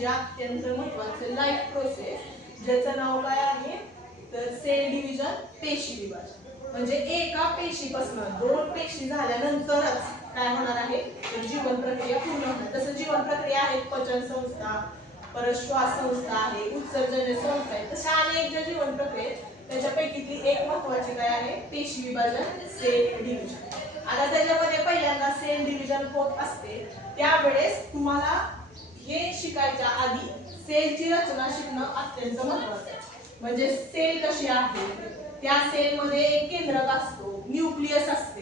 म्हणजे प्रोसेस ज्याचं नाव काय आहे? तर सेल डिव्हिजन पेशी विभाजन. म्हणजे एका पेशीपासून दोन पेशी झाल्यानंतरच काय होणार आहे? तर जीवन प्रक्रिया पूर्ण होणार. तसं जीवन प्रक्रिया आहेत पचन संस्था परत श्वास संस्था आहे उत्सर्जन संस्था आहे तशा अनेक ज्या जीवन प्रक्रिया आहेत त्याच्यापैकीतली एक महत्वाची काय आहे? पेशी विभाजन सेल डिव्हिजन आता त्याच्यामध्ये पहिल्यांदा सेल डिव्हिजन होत असते त्यावेळेस तुम्हाला हे शिकायच्या आधी सेलची रचना शिकणं अत्यंत महत्वाचं आहे. म्हणजे सेल कशी आहे? त्या सेलमध्ये एक केंद्रक असतो न्यूक्लियस असते.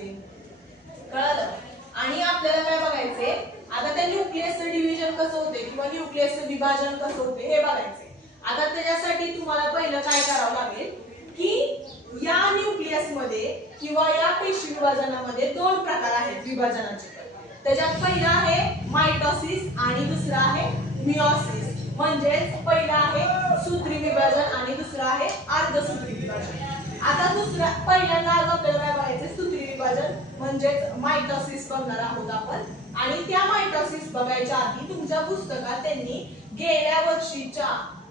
कळलं? आणि आपल्याला काय बघायचे आता त्या न्यूक्लियसचं डिव्हिजन कसं होते किंवा न्यूक्लियसचं विभाजन कसं होते हे बघायचे आता त्याच्यासाठी तुम्हाला पहिलं काय करावं लागेल? की या न्यूक्लियसमध्ये किंवा या पेशी विभाजनामध्ये दोन प्रकार आहेत विभाजनाचे. त्याच्यात पहिला आहे मायटोसिस आणि दुसरा आहे मिओसिस. म्हणजेच पहिला आहे सूत्री विभाजन आणि दुसरा आहे अर्धसूत्री विभाजन आता दुसरा पहिल्यांदा आज आपल्याला काय बघायचं सूत्री विभाजन म्हणजेच मायटॉसिस बघणार आहोत आपण. आणि त्या मायटोसिस बघायच्या आधी तुमच्या पुस्तकात त्यांनी गेल्या वर्षीच्या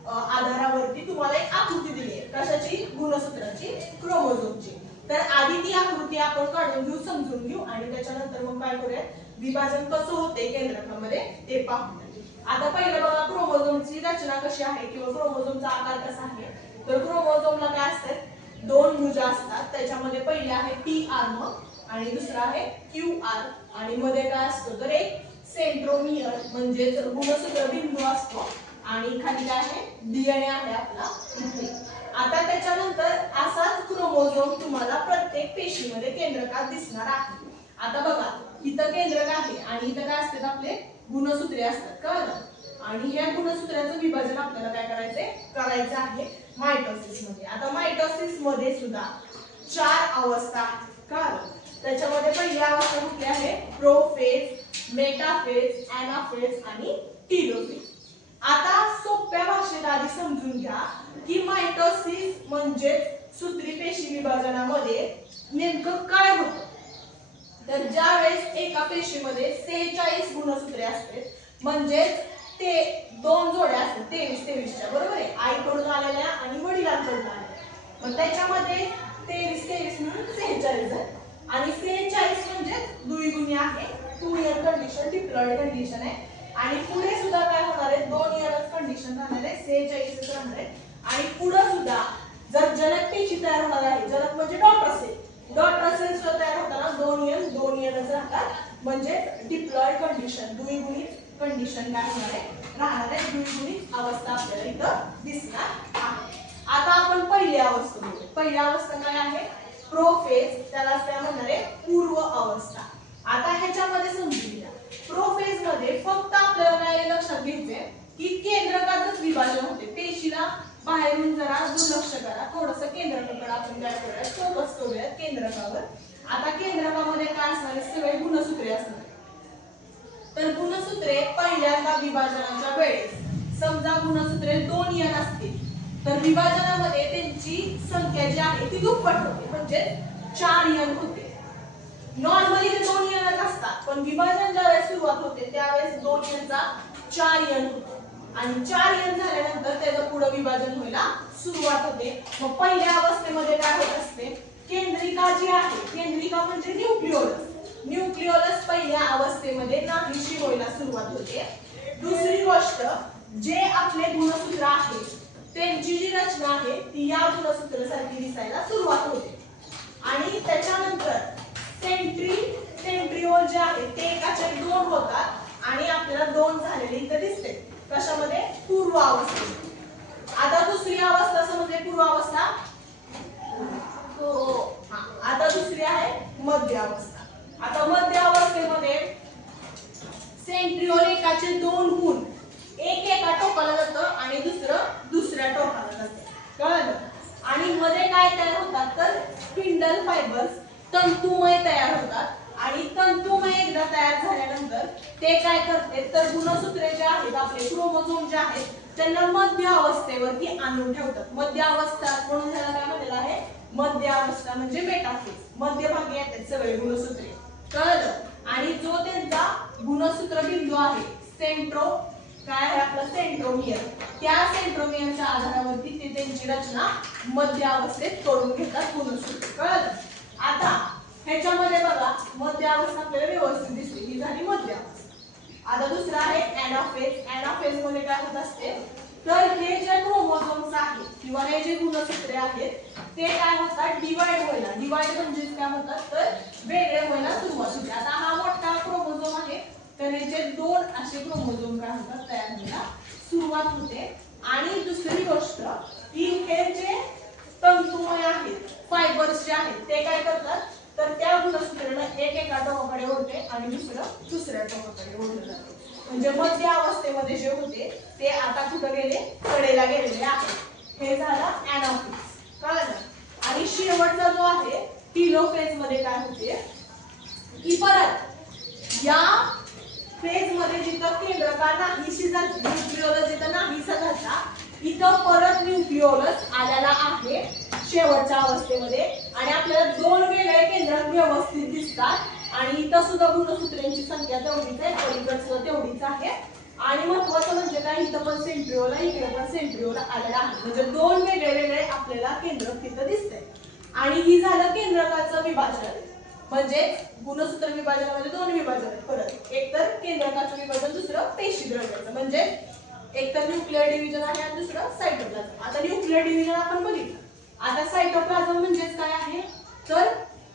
आधारावरती तुम्हाला एक आकृती दिली आहे. कशाची? गुणसूत्राची क्रोमोझोमची. तर आधी ती आकृती आपण काढून घेऊ समजून घेऊ आणि त्याच्यानंतर मग काय करूया विभाजन कसं होते केंद्रकामध्ये ते पाहू आता पहिलं बघा क्रोमोझोमची रचना कशी आहे किंवा क्रोमोझोमचा आकार कसा आहे? तर क्रोमोझोमला काय असतात? दोन भुजा असतात. त्याच्यामध्ये पहिले आहे टी आर्म आणि दुसरा आहे क्यू आर आणि मध्ये काय असतो? तर एक सेंट्रोमियर म्हणजेच गुणसूत्र बिंदू असतो. आणि खाली काय आहे? डीएनए आहे आपला. आता त्याच्यानंतर असाच क्रोमोझोम तुम्हाला प्रत्येक पेशीमध्ये केंद्रकात दिसणार आहे. आता बघा इथं केंद्रक आहे आणि इथं काय असतात आपले? गुणसूत्रे असतात कळलं? आणि या गुणसूत्राचं विभाजन आपल्याला काय करायचंय? करायचं आहे मायटोसिसमध्ये आता मायटोसिसमध्ये सुद्धा चार अवस्था कळलं? त्याच्यामध्ये पहिली अवस्था कुठली आहे? प्रोफेज मेटाफेज अॅनाफेज आणि टिलोफेज. आता सोप्या भाषेत आधी समजून घ्या की मायटॉसिस म्हणजे सूत्री पेशी विभाजनामध्ये नेमकं काय होतं? एका पेशीमध्ये सेहेचाळीस गुणसूत्रे असते. म्हणजेच ते दोन जोड्या असतात तेवीस तेवीसच्या. बरोबर आहे? आईकडून आलेल्या आणि वडिलांकडून आलेल्या. मग त्याच्यामध्ये तेवीस तेवीस म्हणून सेहेचाळीस झाले आणि सेहेचाळीस म्हणजे द्विगुणी आहे. Two year condition diploid condition आहे. आणि पुढे सुद्धा काय होणार आहे? दोन इयरच कंडिशन राहणार आहे. सेहेचाळीस राहणार आहे. आणि पुढे सुद्धा जर जनक पेशी तयार होणार आहे जनक म्हणजे डॉट असेल डॉट असेल सुद्धा तयार दोन इयर दोन इयरच राहतात. म्हणजे डिप्लॉइड कंडिशन द्विगुणित कंडिशन काय होणार आहे? राहणार आहे द्विगुणित अवस्था आपल्याला इथं दिसणार आहे. आता आपण पहिल्या अवस्था पहिल्या अवस्था काय आहे? प्रोफेज त्याला काय म्हणणार आहे? पूर्व अवस्था. आता ह्याच्यामध्ये समजून घ्या. प्रोफेजमध्ये फक्त आपल्याला काय लक्षात घ्यायचंय की केंद्रकातच विभाजन होते. पेशीला बाहेरून जरा दुर्लक्ष करा. थोडस केंद्रकाकडे आपण काय करूया फोकस करूया केंद्रकावर. आता केंद्रकामध्ये काय असणार? सगळे गुणसूत्रे असणार. तर गुणसूत्रे पहिल्यांदा विभाजनाच्या वेळेस. समजा गुणसूत्रे दोन यन असतील तर विभाजनामध्ये त्यांची संख्या जी आहे ती दुप्पट होते. म्हणजे चार यन होते. नॉर्मली ते दोन यनच असतात पण विभाजन ज्यावेळेस सुरुवात होते त्यावेळेस दोन यनचा चार यन होतो. आणि चार यन झाल्यानंतर त्याचं पुढं विभाजन व्हायला सुरुवात होते. मग पहिल्या अवस्थेमध्ये काय होत असते? केंद्रिका जी आहे. केंद्रिका म्हणजे न्यूक्लिओलस. न्यूक्लिओलस पहिल्या अवस्थेमध्ये नाहीशी व्हायला सुरुवात होते. दुसरी गोष्ट जे आपले गुणसूत्र आहे त्यांची जी रचना आहे ती या गुणसूत्रासारखी दिसायला सुरुवात होते. आणि त्याच्यानंतर सेंट्री सेंट्रिओल जे आहे ते एकाच्या दोन होतात आणि आपल्याला दोन झालेले इथं दिसते. कशामध्ये? पूर्व अवस्थेमध्ये आता दुसरी अवस्था समजली पूर्व अवस्था हो हा. आता दुसरी आहे मध्य अवस्था. आता मध्य अवस्थेमध्ये सेंट्रिओल एकाचे दोन गुण एक एका टोकाला जातं आणि दुसरं दुसऱ्या टोकाला जातं. कळलं? आणि मध्ये काय तयार होतात तर स्पिंडल फायबर्स तंतुमय तयार होतात. आणि तंतुमय एकदा तयार झाल्यानंतर ते काय करते? तर गुणसूत्रे जे आहेत आपले क्रोमोझोम जे आहेत त्यांना मध्य अवस्थेवरती आणून ठेवतात. मध्य अवस्था म्हणून त्याला काय म्हणलेलं आहे? मध्य अवस्था म्हणजे मेटाफेज मध्यभागी येतात सगळे गुणसूत्रे. कळलं? आणि जो त्यांचा गुणसूत्र बिंदू आहे सेंट्रो काय आहे आपलं? सेंट्रोमियर त्या सेंट्रोमियरच्या आधारावरती ते त्यांची रचना मध्य अवस्थेत करून घेतात गुणसूत्र. कळलं? आता ह्याच्यामध्ये बघा मध्य अवस्था आपल्याला व्यवस्थित दिसली. ही झाली मध्य अवस्था. आता दुसरा आहे अॅनाफेज अॅनाफेजमध्ये काय होत असते? तर हे जे क्रोमोझोम्स आहेत किंवा हे जे गुणसूत्रे आहेत ते काय होतात? डिवाइड व्हायला. डिवाइड म्हणजे काय होतात? तर वेगळे व्हायला सुरुवात होते. आता हा मोठा क्रोमोझोम आहे. तर जे दोन असे क्रोमोझोम काय होतात? तयार व्हायला सुरुवात होते. आणि दुसरी गोष्ट की हे जे तंतुमय आहेत फायबर्स जे आहेत ते काय करतात? तर त्या गुणसूत्रानं एक एका टोकाकडे ओढते आणि दुसरं दुसऱ्या टोकाकडे ओढलं जातं. म्हणजे मध्य अवस्थेमध्ये जे होते ते आता कुठं गेले? कडेला गेलेले आहेत. हे झालं अॅनॉफिक्स कळलं? आणि शेवटचा जो आहे टिलोफेजमध्ये काय होते? की परत या फेजमध्ये जिथं केंद्रका नाहीशी झाली न्यूक्लिओलस जिथं नाहीसा झाला इथं परत न्यूक्लिओलस आलेला आहे शेवटच्या अवस्थेमध्ये. आणि आपल्याला व्यवस्थित दिसतात आणि इथं सुद्धा गुणसूत्रांची संख्या तेवढीच आहे. पलीकडे सुद्धा तेवढीच आहे. आणि महत्वाचं म्हणजे काय? इथं पण सेंट्रिओला इकडे पण सेंट्रिओला आलेला आहे. म्हणजे दोन वेगळे वेगळे आपल्याला केंद्रक तिथं दिसतंय. आणि ही झालं केंद्रकाचं विभाजन. म्हणजे गुणसूत्र विभाजनामध्ये म्हणजे दोन विभाजन आहेत परत. एक तर केंद्रकाचं विभाजन दुसरं पेशी द्रव्याचं म्हणजे एक तर न्यूक्लिअर डिव्हिजन आहे आणि दुसरं सायटोप्लाझम आता न्यूक्लिअर डिव्हिजन आपण बघितलं. आता सायटोप्लाझम म्हणजेच काय आहे? तर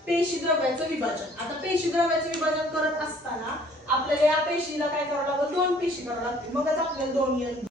पेशी द्रव्याचं विभाजन. आता पेशी द्रव्याचं विभाजन करत असताना आपल्याला या पेशीला काय करावं लागेल? दोन पेशी करावं लागतील. मगच आपल्याला दोन